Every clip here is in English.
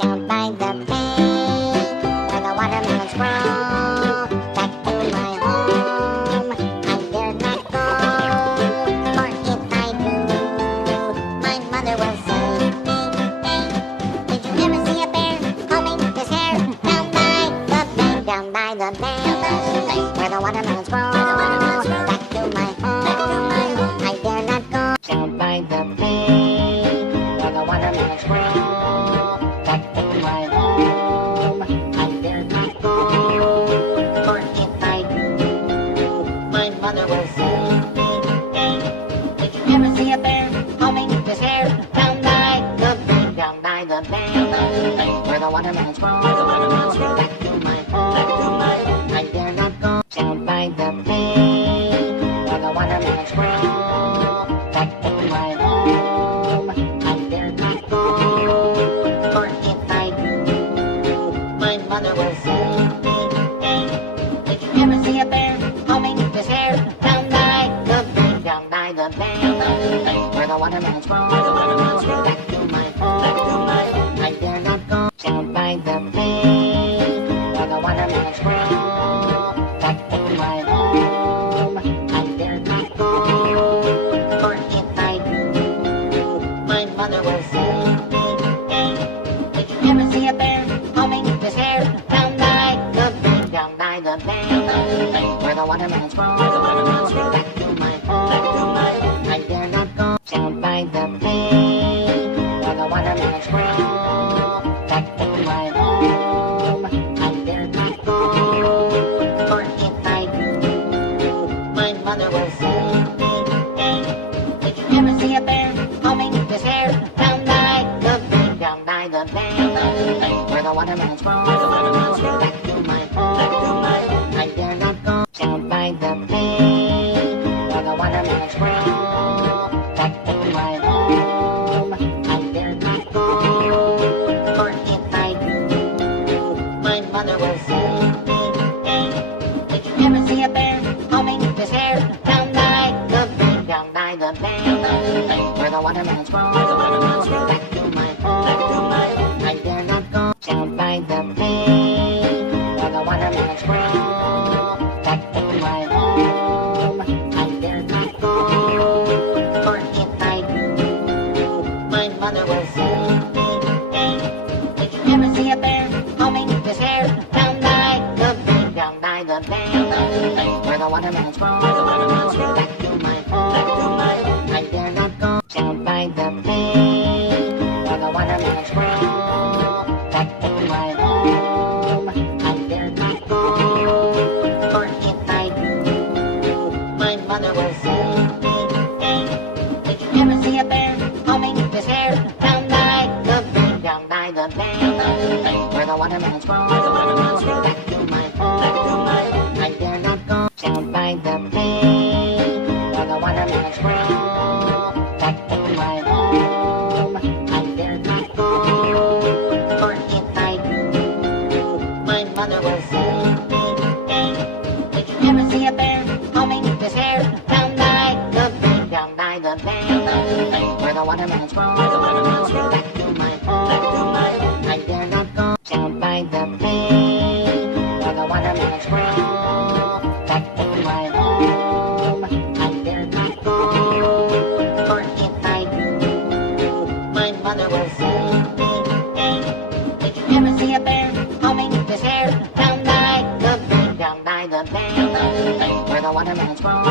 down by the bay, where the watermelons grow. Back to my home, I dare not go, for if I do, my mother will say, hey, did you ever see a bear combing his hair down by the bay, down by the bay, where the watermelons grow? Back to my home, I dare not go, down by the bay, where the watermelons grow. Back to my home, I dare not go, for if I do, my mother will say, hey, did you ever see a bear combing his hair down by the bay, down by the bay, where the watermelons grow? Back to my home, I dare not go, down by the bay, where the watermelons grow. Back to my home, I dare not go, for if I do, my mother will say, hey, did you ever see a bear combing his hair down by the bay, down by the bay, where the watermelons grow? Back to my home, I dare not go, down by the bay, where the watermelons grow. Back to my home, I dare not go, for if I do, my mother will say, hey, did you ever see a bear combing his hair down by the bay, down by the bay, where the watermelons grow? Back to my home, I dare not go, down by the bay, where the watermelons grow. Back to my home, I dare not go, for if I do, my mother will say, hey, did you ever see a bear combing his hair down by the bay, down by the bay, where the watermelons grow? Back to my home, I dare not go, down by the bay, where the watermelons grow. Back to my home, I dare not go, for if I do, my mother will say, hey, did you ever see a bear combing his hair down by the bay, down by the bay, where the watermelons grow? Back to my home, I dare not go, down by the bay, where the watermelons grow. Back to my home, I dare not go, for if I do, my mother will say, hey, did you ever see a bear combing his hair down by the bay, down by the bay, where the watermelons grow? Back to my home, I dare not go, down by the bay, where the watermelons grow. Back to my home, I dare not go, for if I do, my mother will say, hey, did you ever see a bear combing his hair down by the bay, down by the bay, where the watermelons grow? Back to my home, I dare not go, down by the bay, where the watermelons grow. Back to my home, I dare not go, for if I do, my mother will say, hey, did you ever see a bear combing his hair down by the bay, down by the bay, where the watermelons grow? Back to my home, I dare not go, down by the bay, where the watermelons grow. Back to my home, I dare not go, for if I do, my mother will say, hey, did you ever see a bear combing his hair down by the bay, down by the bay, where the watermelons grow?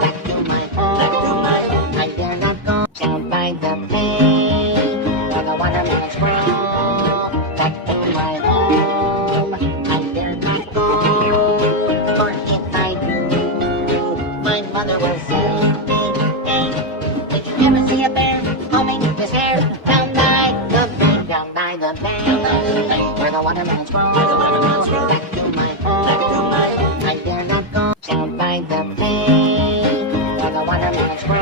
Back to my home, I dare not go, down by the bay, where the watermelons grow. Back to my home, I dare not go, for if I do, my mother will say, hey, did you ever see a bear combing his hair down by the bay, down by the bay, where the watermelons grow? Back to my home, I dare not go, down by the bay, where the watermelons grow.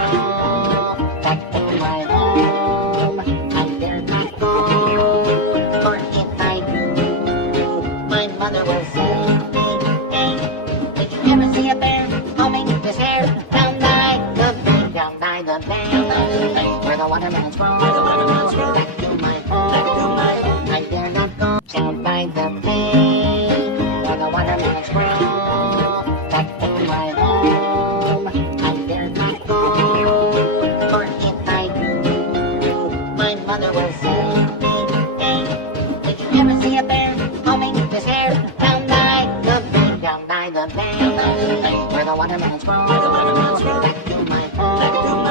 Back to my home, I dare not go, for if I do, my mother will say, hey, did you ever see a bear combing his hair down by the bay, down by the bay, where the watermelons grow? Back to my home, down by the bay, where the watermelons grow. Back to my home, I dare not go, for if I do, my mother will say, hey, did you ever see a bear combing his hair down by the bay, down by the bay, where the watermelons grow? Back to my home,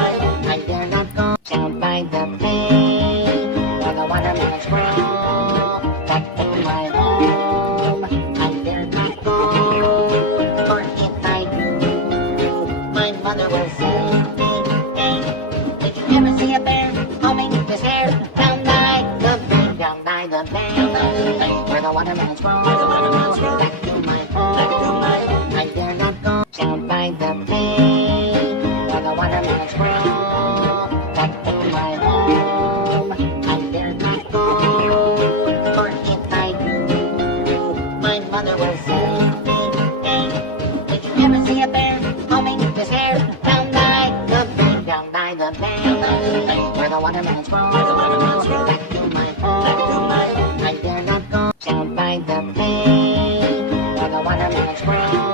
I dare not go, down by the bay, where the watermelons grow. Back to my home, I dare not go, for if I do, my mother will say, hey, did you ever see a bear combing his hair down by the bay, down by the bay, where the watermelons grow? Back to my home, I dare not go, down by the bay, where the watermelons grow. Back to my home, I dare not go, for if I do, my mother will say, hey, did you ever see a bear combing his hair down by the bay, down by the bay, where the watermelons grow? Back to my home, I dare not go, down by the bay, where the watermelons grow.